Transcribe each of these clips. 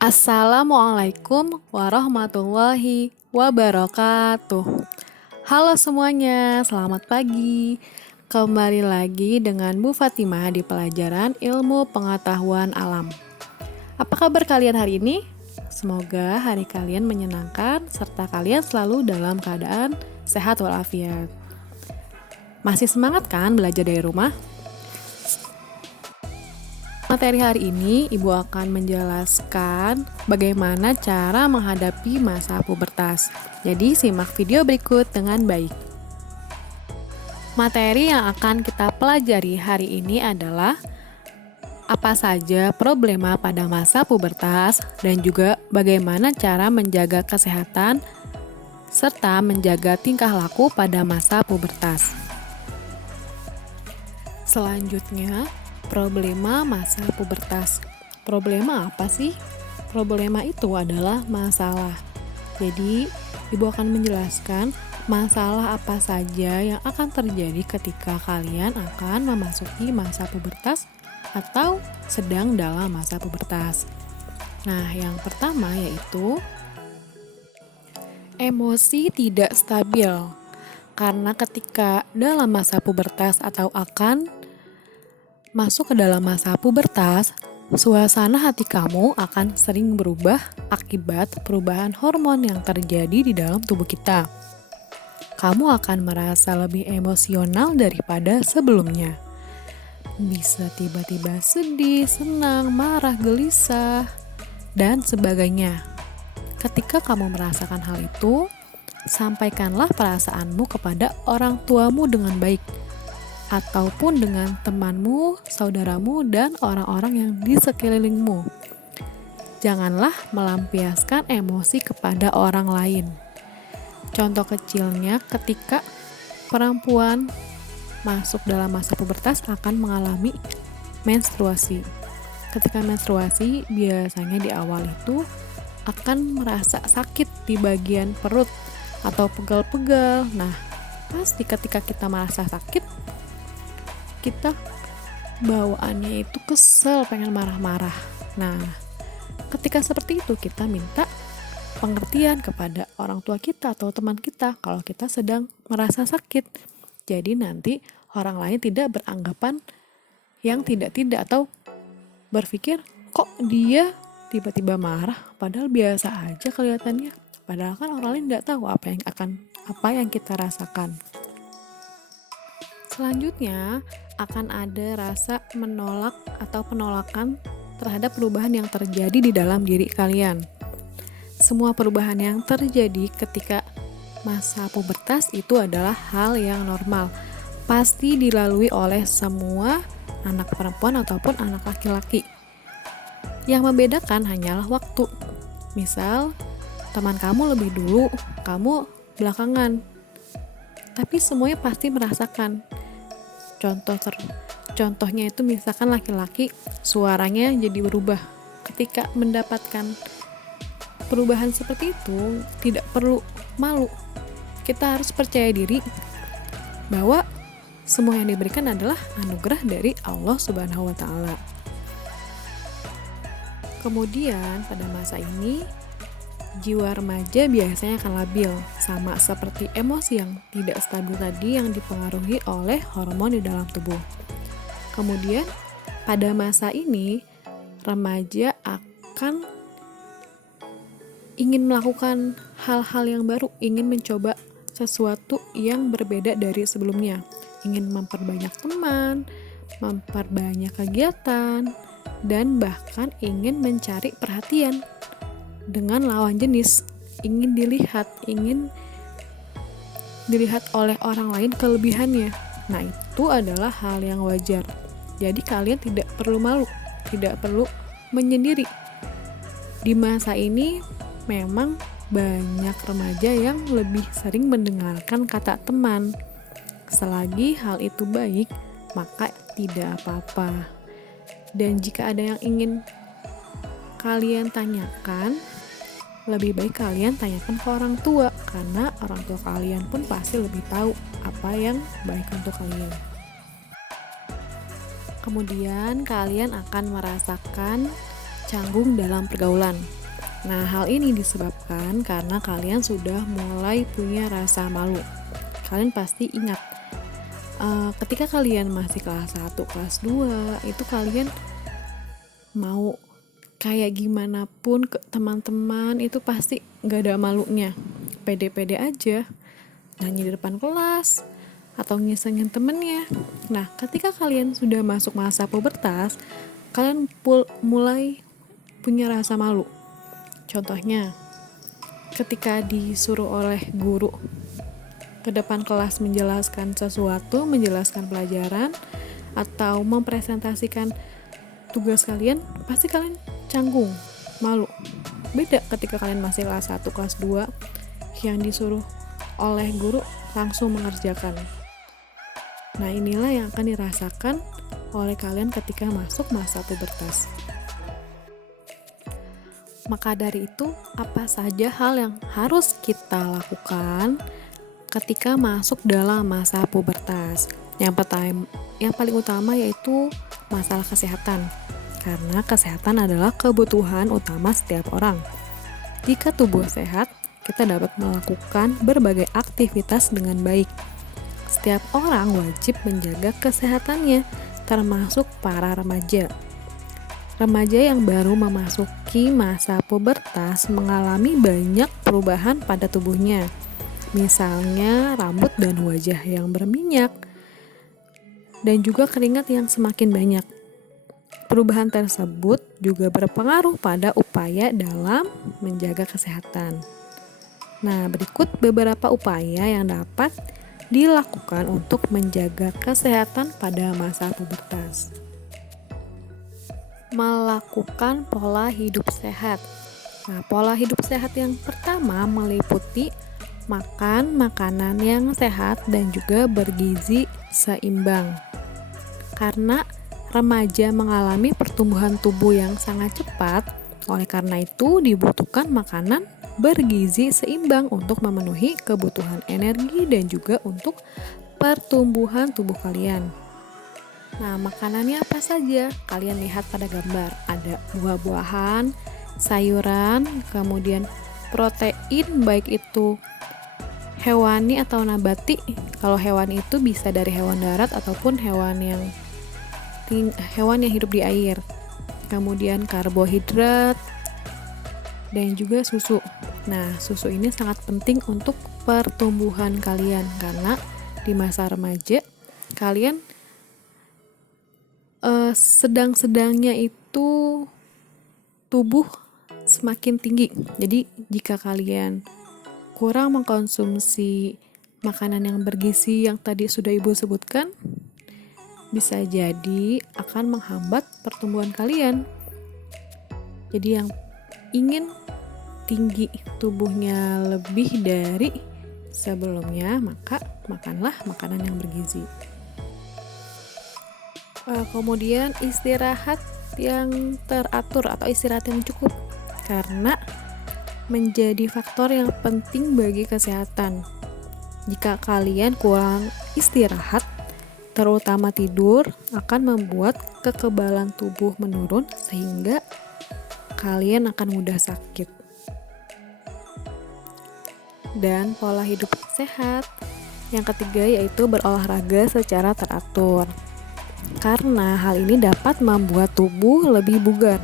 Assalamualaikum warahmatullahi wabarakatuh. Halo semuanya, selamat pagi. Kembali lagi dengan Bu Fatimah di pelajaran Ilmu Pengetahuan Alam. Apa kabar kalian hari ini? Semoga hari kalian menyenangkan serta kalian selalu dalam keadaan sehat walafiat. Masih semangat kan belajar dari rumah? Materi hari ini, Ibu akan menjelaskan bagaimana cara menghadapi masa pubertas. Jadi, simak video berikut dengan baik. Materi yang akan kita pelajari hari ini adalah apa saja problema pada masa pubertas dan juga bagaimana cara menjaga kesehatan serta menjaga tingkah laku pada masa pubertas. Selanjutnya, problema masa pubertas. Problema apa sih? Problema itu adalah masalah. Jadi, Ibu akan menjelaskan masalah apa saja yang akan terjadi ketika kalian akan memasuki masa pubertas atau sedang dalam masa pubertas. Nah, yang pertama yaitu emosi tidak stabil. Karena ketika dalam masa pubertas atau akan masuk ke dalam masa pubertas, suasana hati kamu akan sering berubah akibat perubahan hormon yang terjadi di dalam tubuh kita. Kamu akan merasa lebih emosional daripada sebelumnya. Bisa tiba-tiba sedih, senang, marah, gelisah, dan sebagainya. Ketika kamu merasakan hal itu, sampaikanlah perasaanmu kepada orang tuamu dengan baik, ataupun dengan temanmu, saudaramu, dan orang-orang yang di sekelilingmu. Janganlah melampiaskan emosi kepada orang lain. Contoh kecilnya ketika perempuan masuk dalam masa pubertas akan mengalami menstruasi. Ketika menstruasi, biasanya di awal itu akan merasa sakit di bagian perut atau pegal-pegal. Nah, pasti ketika kita merasa sakit, kita bawaannya itu kesel, pengen marah-marah. Nah, ketika seperti itu kita minta pengertian kepada orang tua kita atau teman kita kalau kita sedang merasa sakit. Jadi nanti orang lain tidak beranggapan yang tidak-tidak atau berpikir kok dia tiba-tiba marah padahal biasa aja kelihatannya. Padahal kan orang lain tidak tahu apa yang kita rasakan. Selanjutnya akan ada rasa menolak atau penolakan terhadap perubahan yang terjadi di dalam diri kalian. Semua perubahan yang terjadi ketika masa pubertas itu adalah hal yang normal. Pasti dilalui oleh semua anak perempuan ataupun anak laki-laki. Yang membedakan hanyalah waktu. Misal, teman kamu lebih dulu, kamu belakangan. Tapi semuanya pasti merasakan. Contohnya itu misalkan laki-laki suaranya jadi berubah. Ketika mendapatkan perubahan seperti itu, tidak perlu malu. Kita harus percaya diri bahwa semua yang diberikan adalah anugerah dari Allah Subhanahu wa Ta'ala. Kemudian pada masa ini jiwa remaja biasanya akan labil, sama seperti emosi yang tidak stabil tadi yang dipengaruhi oleh hormon di dalam tubuh. Kemudian, pada masa ini, remaja akan ingin melakukan hal-hal yang baru, ingin mencoba sesuatu yang berbeda dari sebelumnya, ingin memperbanyak teman, memperbanyak kegiatan, dan bahkan ingin mencari perhatian dengan lawan jenis, ingin dilihat oleh orang lain kelebihannya. Nah, itu adalah hal yang wajar. Jadi kalian tidak perlu malu, tidak perlu menyendiri. Di masa ini memang banyak remaja yang lebih sering mendengarkan kata teman. Selagi hal itu baik, maka tidak apa-apa. Dan jika ada yang ingin kalian tanyakan, lebih baik kalian tanyakan ke orang tua, karena orang tua kalian pun pasti lebih tahu apa yang baik untuk kalian. Kemudian kalian akan merasakan canggung dalam pergaulan. Nah, hal ini disebabkan karena kalian sudah mulai punya rasa malu. Kalian pasti ingat, ketika kalian masih kelas 1, kelas 2, itu kalian mau kayak gimana pun ke teman-teman itu pasti gak ada malunya. Pede-pede aja, nyanyi di depan kelas, atau ngisengin temennya. Nah, ketika kalian sudah masuk masa pubertas, kalian mulai punya rasa malu. Contohnya, ketika disuruh oleh guru ke depan kelas menjelaskan sesuatu, menjelaskan pelajaran, atau mempresentasikan tugas kalian, pasti kalian canggung, malu. Beda ketika kalian masih kelas 1, kelas 2, yang disuruh oleh guru langsung mengerjakan. Nah, inilah yang akan dirasakan oleh kalian ketika masuk masa pubertas. Maka dari itu, apa saja hal yang harus kita lakukan ketika masuk dalam masa pubertas? Yang paling utama yaitu masalah kesehatan. Karena kesehatan adalah kebutuhan utama setiap orang. Jika tubuh sehat, kita dapat melakukan berbagai aktivitas dengan baik. Setiap orang wajib menjaga kesehatannya, termasuk para remaja. Remaja yang baru memasuki masa pubertas mengalami banyak perubahan pada tubuhnya. Misalnya rambut dan wajah yang berminyak, dan juga keringat yang semakin banyak. Perubahan tersebut juga berpengaruh pada upaya dalam menjaga kesehatan. Nah, berikut beberapa upaya yang dapat dilakukan untuk menjaga kesehatan pada masa pubertas. Melakukan pola hidup sehat. Nah, pola hidup sehat yang pertama meliputi makan makanan yang sehat dan juga bergizi seimbang. Karena remaja mengalami pertumbuhan tubuh yang sangat cepat, oleh karena itu dibutuhkan makanan bergizi seimbang untuk memenuhi kebutuhan energi dan juga untuk pertumbuhan tubuh kalian. Nah, makanannya apa saja? Kalian lihat pada gambar. Ada buah-buahan, sayuran, kemudian protein baik itu hewani atau nabati. Kalau hewani itu bisa dari hewan darat ataupun hewan yang hidup di air. Kemudian karbohidrat dan juga susu. Nah, susu ini sangat penting untuk pertumbuhan kalian karena di masa remaja kalian sedang-sedangnya itu tubuh semakin tinggi. Jadi jika kalian kurang mengkonsumsi makanan yang bergizi yang tadi sudah Ibu sebutkan, bisa jadi akan menghambat pertumbuhan kalian. Jadi yang ingin tinggi tubuhnya lebih dari sebelumnya, maka makanlah makanan yang bergizi. Kemudian istirahat yang teratur atau istirahat yang cukup, karena menjadi faktor yang penting bagi kesehatan. Jika kalian kurang istirahat, terutama tidur, akan membuat kekebalan tubuh menurun sehingga kalian akan mudah sakit. Dan pola hidup sehat yang ketiga yaitu berolahraga secara teratur. Karena hal ini dapat membuat tubuh lebih bugar.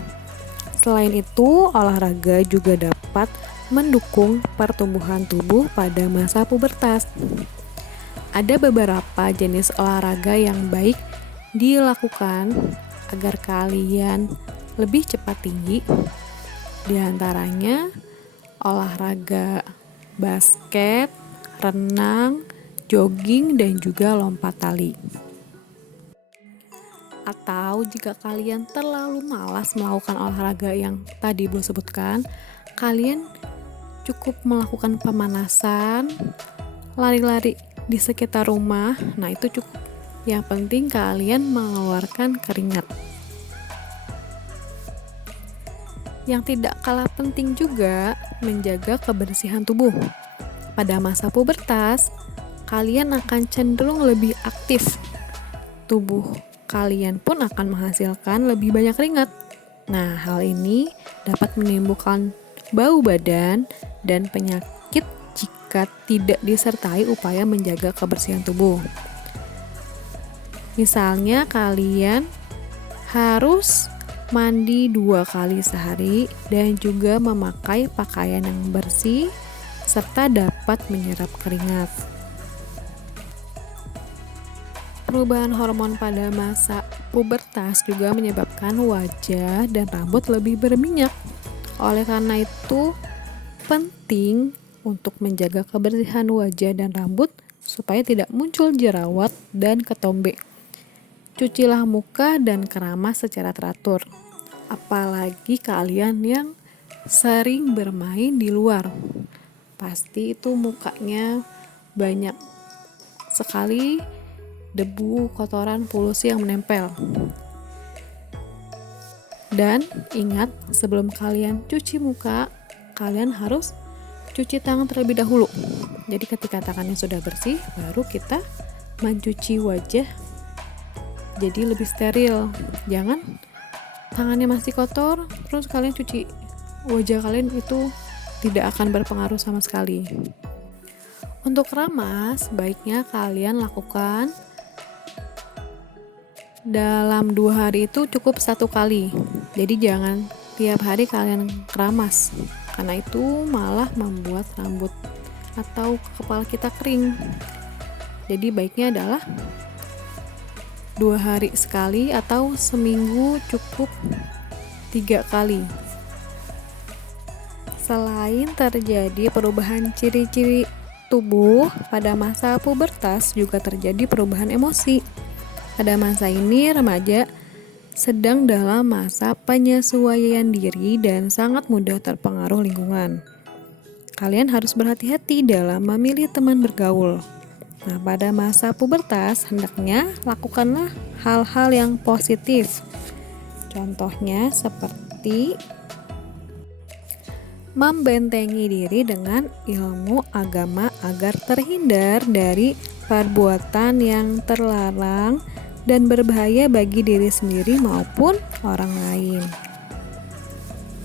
Selain itu, olahraga juga dapat mendukung pertumbuhan tubuh pada masa pubertas. Ada beberapa jenis olahraga yang baik dilakukan agar kalian lebih cepat tinggi. Di antaranya olahraga basket, renang, jogging, dan juga lompat tali. Atau jika kalian terlalu malas melakukan olahraga yang tadi Ibu sebutkan, kalian cukup melakukan pemanasan, lari-lari di sekitar rumah. Nah, itu cukup. Yang penting kalian mengeluarkan keringat. Yang tidak kalah penting juga menjaga kebersihan tubuh. Pada masa pubertas, kalian akan cenderung lebih aktif. Tubuh kalian pun akan menghasilkan lebih banyak keringat. Nah, hal ini dapat menimbulkan bau badan dan penyakit jika tidak disertai upaya menjaga kebersihan tubuh. Misalnya kalian harus mandi 2 kali sehari dan juga memakai pakaian yang bersih serta dapat menyerap keringat. Perubahan hormon pada masa pubertas juga menyebabkan wajah dan rambut lebih berminyak. Oleh karena itu, penting untuk menjaga kebersihan wajah dan rambut supaya tidak muncul jerawat dan ketombe. Cucilah muka dan keramas secara teratur. Apalagi kalian yang sering bermain di luar. Pasti itu mukanya banyak sekali debu, kotoran, polusi yang menempel. Dan ingat, sebelum kalian cuci muka, kalian harus cuci tangan terlebih dahulu. Jadi ketika tangannya sudah bersih, baru kita mencuci wajah jadi lebih steril. Jangan tangannya masih kotor, terus kalian cuci wajah kalian, itu tidak akan berpengaruh sama sekali. Untuk keramas, baiknya kalian lakukan dalam 2 hari itu cukup 1 kali. Jadi jangan tiap hari kalian keramas, karena itu malah membuat rambut atau kepala kita kering. Jadi baiknya adalah 2 hari sekali atau seminggu cukup 3 kali. Selain terjadi perubahan ciri-ciri tubuh, pada masa pubertas juga terjadi perubahan emosi. Pada masa ini, remaja sedang dalam masa penyesuaian diri dan sangat mudah terpengaruh lingkungan. Kalian harus berhati-hati dalam memilih teman bergaul. Nah, pada masa pubertas, hendaknya lakukanlah hal-hal yang positif. Contohnya seperti membentengi diri dengan ilmu agama agar terhindar dari perbuatan yang terlarang dan berbahaya bagi diri sendiri maupun orang lain.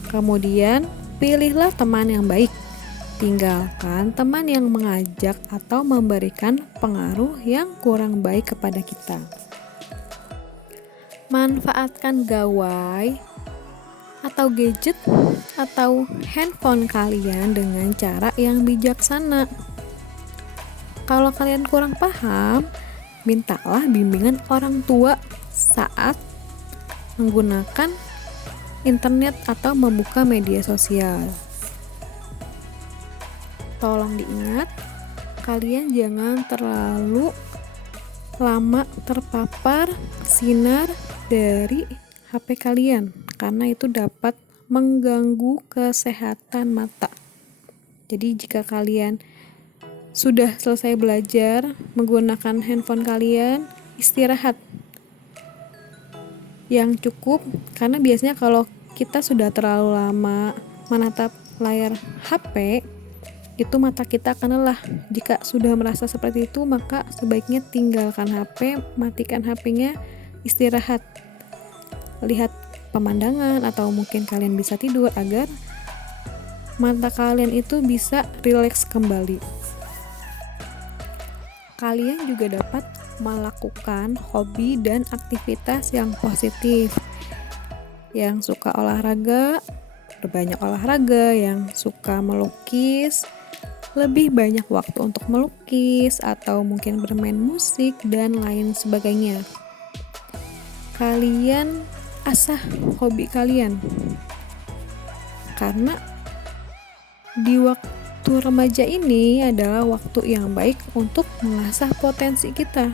Kemudian, pilihlah teman yang baik. Tinggalkan teman yang mengajak atau memberikan pengaruh yang kurang baik kepada kita. Manfaatkan gawai atau gadget atau handphone kalian dengan cara yang bijaksana. Kalau kalian kurang paham, mintalah bimbingan orang tua saat menggunakan internet atau membuka media sosial. Tolong diingat, kalian jangan terlalu lama terpapar sinar dari HP kalian, karena itu dapat mengganggu kesehatan mata. Jadi jika kalian sudah selesai belajar menggunakan handphone kalian, istirahat yang cukup, karena biasanya kalau kita sudah terlalu lama menatap layar HP, itu mata kita akan lelah. Jika sudah merasa seperti itu, maka sebaiknya tinggalkan HP, matikan HP-nya, istirahat, lihat pemandangan, atau mungkin kalian bisa tidur agar mata kalian itu bisa rileks kembali. Kalian juga dapat melakukan hobi dan aktivitas yang positif. Yang suka olahraga, berbanyak olahraga. Yang suka melukis, lebih banyak waktu untuk melukis, atau mungkin bermain musik dan lain sebagainya. Kalian asah hobi kalian, karena di waktu remaja ini adalah waktu yang baik untuk mengasah potensi kita.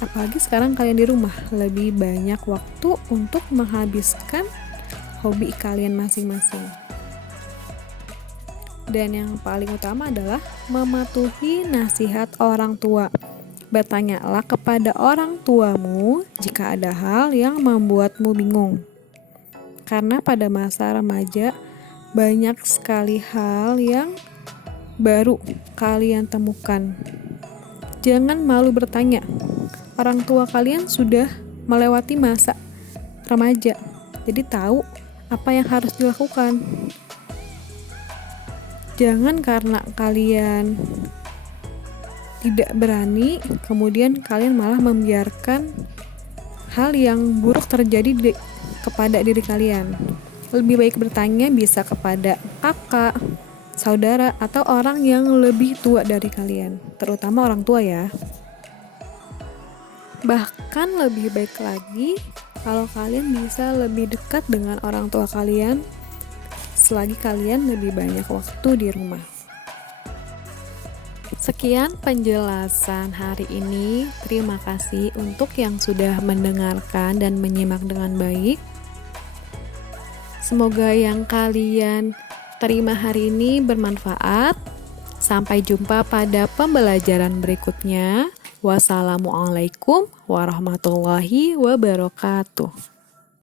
Apalagi sekarang kalian di rumah, lebih banyak waktu untuk menghabiskan hobi kalian masing-masing. Dan yang paling utama adalah mematuhi nasihat orang tua. Bertanyalah kepada orang tuamu jika ada hal yang membuatmu bingung. Karena pada masa remaja banyak sekali hal yang baru kalian temukan. Jangan malu bertanya. Orang tua kalian sudah melewati masa remaja, jadi tahu apa yang harus dilakukan. Jangan karena kalian tidak berani, kemudian kalian malah membiarkan hal yang buruk terjadi kepada diri kalian. Lebih baik bertanya bisa kepada kakak, saudara, atau orang yang lebih tua dari kalian, terutama orang tua ya. Bahkan lebih baik lagi kalau kalian bisa lebih dekat dengan orang tua kalian selagi kalian lebih banyak waktu di rumah. Sekian penjelasan hari ini. Terima kasih untuk yang sudah mendengarkan dan menyimak dengan baik. Semoga yang kalian terima hari ini bermanfaat. Sampai jumpa pada pembelajaran berikutnya. Wassalamualaikum warahmatullahi wabarakatuh.